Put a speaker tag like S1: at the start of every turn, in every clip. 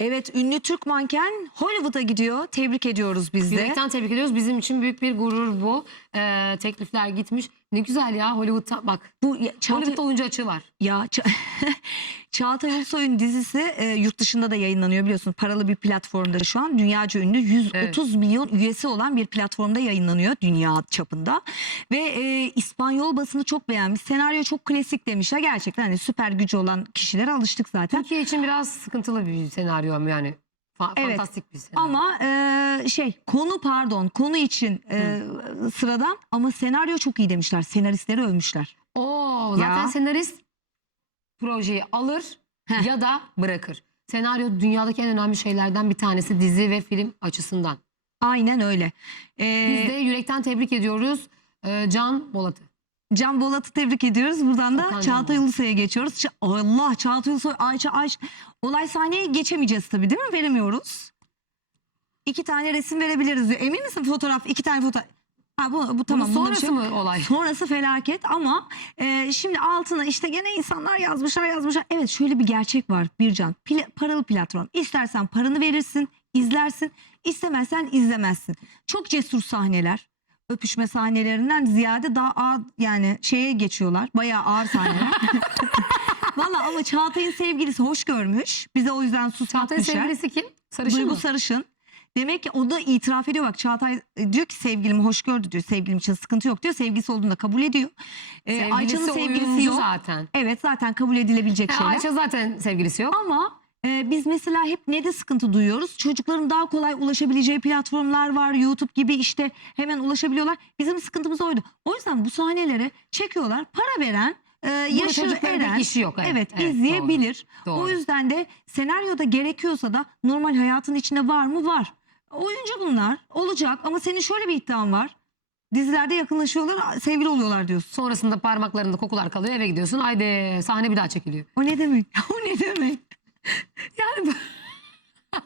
S1: Evet ünlü Türk manken Hollywood'a gidiyor. Tebrik ediyoruz biz de.
S2: Yürekten tebrik ediyoruz. Bizim için büyük bir gurur bu. Ee, teklifler gitmiş. Ne güzel ya Hollywood'da bak.
S1: Bu ya,
S2: Hollywood'da oyuncu açığı var.
S1: ya, Ça- Çağatay Ulusoy'un dizisi e, yurt dışında da yayınlanıyor biliyorsun. Paralı bir platformda şu an. Dünyaca ünlü 130 milyon üyesi olan bir platformda yayınlanıyor dünya çapında. Ve e, İspanyol basını çok beğenmiş. Senaryo çok klasik demişler. Gerçekten hani süper gücü olan kişilere alıştık zaten.
S2: Türkiye için biraz sıkıntılı bir senaryo yani. Fa-
S1: Evet.
S2: Fantastik bir senaryo.
S1: Ama e, şey konu pardon konu için e, sıradan ama senaryo çok iyi demişler. Senaristleri övmüşler.
S2: Oo, zaten
S1: Ya.
S2: senarist projeyi alır
S1: Heh.
S2: ya da bırakır. Senaryo dünyadaki en önemli şeylerden bir tanesi dizi ve film açısından.
S1: Aynen öyle. E,
S2: Biz de yürekten tebrik ediyoruz ee, Can Bolat'ı.
S1: Can Bolat'ı tebrik ediyoruz. Buradan da
S2: Okan
S1: Çağatay Ulusoy'a geçiyoruz. Ça- Allah Çağatay Ulusoy, Ayça Ayça. Olay sahneye geçemeyeceğiz tabii değil mi? Veremiyoruz. İki tane resim verebiliriz diyor. Emin misin fotoğraf? İki tane fotoğraf. Ha bu, bu tamam.
S2: Bunun
S1: bunda bir
S2: sonrası
S1: şey-
S2: mı olay?
S1: Sonrası felaket ama e, şimdi altına işte gene insanlar yazmışlar yazmışlar. Evet şöyle bir gerçek var Bircan. Pla- paralı platform. İstersen paranı verirsin, izlersin. İstemezsen izlemezsin. Çok cesur sahneler. Öpüşme sahnelerinden ziyade daha ağır yani şeye geçiyorlar. Bayağı ağır sahneler. Valla ama Çağatay'ın sevgilisi hoş görmüş. Bize o yüzden
S2: Çağatay'ın
S1: susmatmışlar.
S2: sevgilisi kim? Sarışın
S1: Duygu
S2: mı?
S1: Sarışın. Demek ki o da itiraf ediyor bak Çağatay e, diyor ki sevgilimi hoş gördü diyor. Sevgilim için sıkıntı yok diyor. Sevgilisi olduğunu da kabul ediyor. Ee, Ayça'nın sevgilisi
S2: oyuncu
S1: yok.
S2: zaten.
S1: Evet zaten kabul edilebilecek
S2: Ha,
S1: şeyler.
S2: Ayça zaten sevgilisi yok.
S1: Ama e, biz mesela hep ne de sıkıntı duyuyoruz? Çocukların daha kolay ulaşabileceği platformlar var. YouTube gibi işte hemen ulaşabiliyorlar. Bizim sıkıntımız oydu. O yüzden bu sahnelere çekiyorlar. Para veren e, yaşı
S2: çocukların
S1: eren
S2: işi yok, evet.
S1: evet, izleyebilir.
S2: Doğru.
S1: O yüzden de senaryoda gerekiyorsa da normal hayatın içinde var mı? Var. Oyuncu bunlar. Olacak ama senin şöyle bir iddian var. Dizilerde yakınlaşıyorlar, sevgili oluyorlar diyorsun.
S2: Sonrasında parmaklarında kokular kalıyor eve gidiyorsun. Haydi sahne bir daha çekiliyor.
S1: O ne demek? O ne demek?
S2: Yani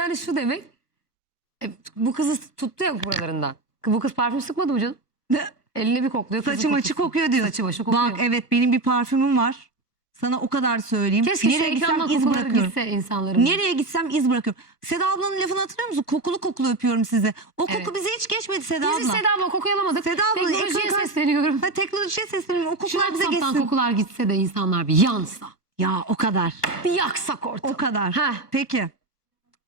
S2: yani şu demek. e, bu kızı tuttu ya buralarından. Bu kız parfüm sıkmadı mı canım? Eline bir kokluyor.
S1: Saçım açık
S2: kokusu.
S1: kokuyor diyorsun.
S2: Saçı başı kokuyor.
S1: Bak evet benim bir parfümüm var. Sana o kadar söyleyeyim.
S2: Keşke
S1: Nereye gitsem iz
S2: kokuları
S1: bırakıyorum.
S2: gitse insanların.
S1: Nereye gitsem iz bırakıyorum. Seda ablanın lafını hatırlıyor musun? Kokulu kokulu öpüyorum sizi. O koku
S2: Evet.
S1: bize hiç geçmedi Seda
S2: Biz
S1: abla.
S2: Seda abla kokuyu alamadık.
S1: Seda abla,
S2: Teknolojiye
S1: ekran-
S2: sesleniyorum.
S1: Ha, teknolojiye sesleniyorum. O
S2: Şu
S1: kokular bize
S2: WhatsApp'tan
S1: geçsin.
S2: kokular gitse de insanlar bir yansa.
S1: Ya o kadar.
S2: Bir yaksak ortalığı.
S1: O kadar.
S2: Heh.
S1: Peki.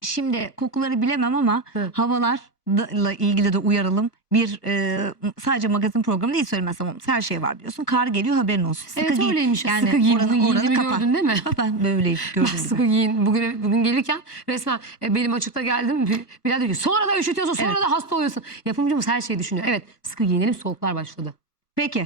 S1: Şimdi kokuları bilemem ama
S2: Hı.
S1: havalarla ilgili de uyaralım. Bir e, sadece magazin programı değil söylemezsem olmaz. Her şey var biliyorsun. Kar geliyor haberin olsun. Sıkı
S2: Evet
S1: giyin.
S2: öyleymiş.
S1: Yani
S2: sıkı giyin.
S1: oranı- oranı
S2: giydiğimi
S1: kapa.
S2: gördün değil mi?
S1: Ben böyleyim
S2: Ben
S1: gibi.
S2: sıkı giyin. Bugün, bugün gelirken resmen e, belim açıkta geldim. Bilal diyor ki sonra da üşütüyorsun sonra
S1: Evet.
S2: da hasta oluyorsun. Yapımcımız her şeyi düşünüyor. Evet sıkı giyinelim soğuklar başladı.
S1: Peki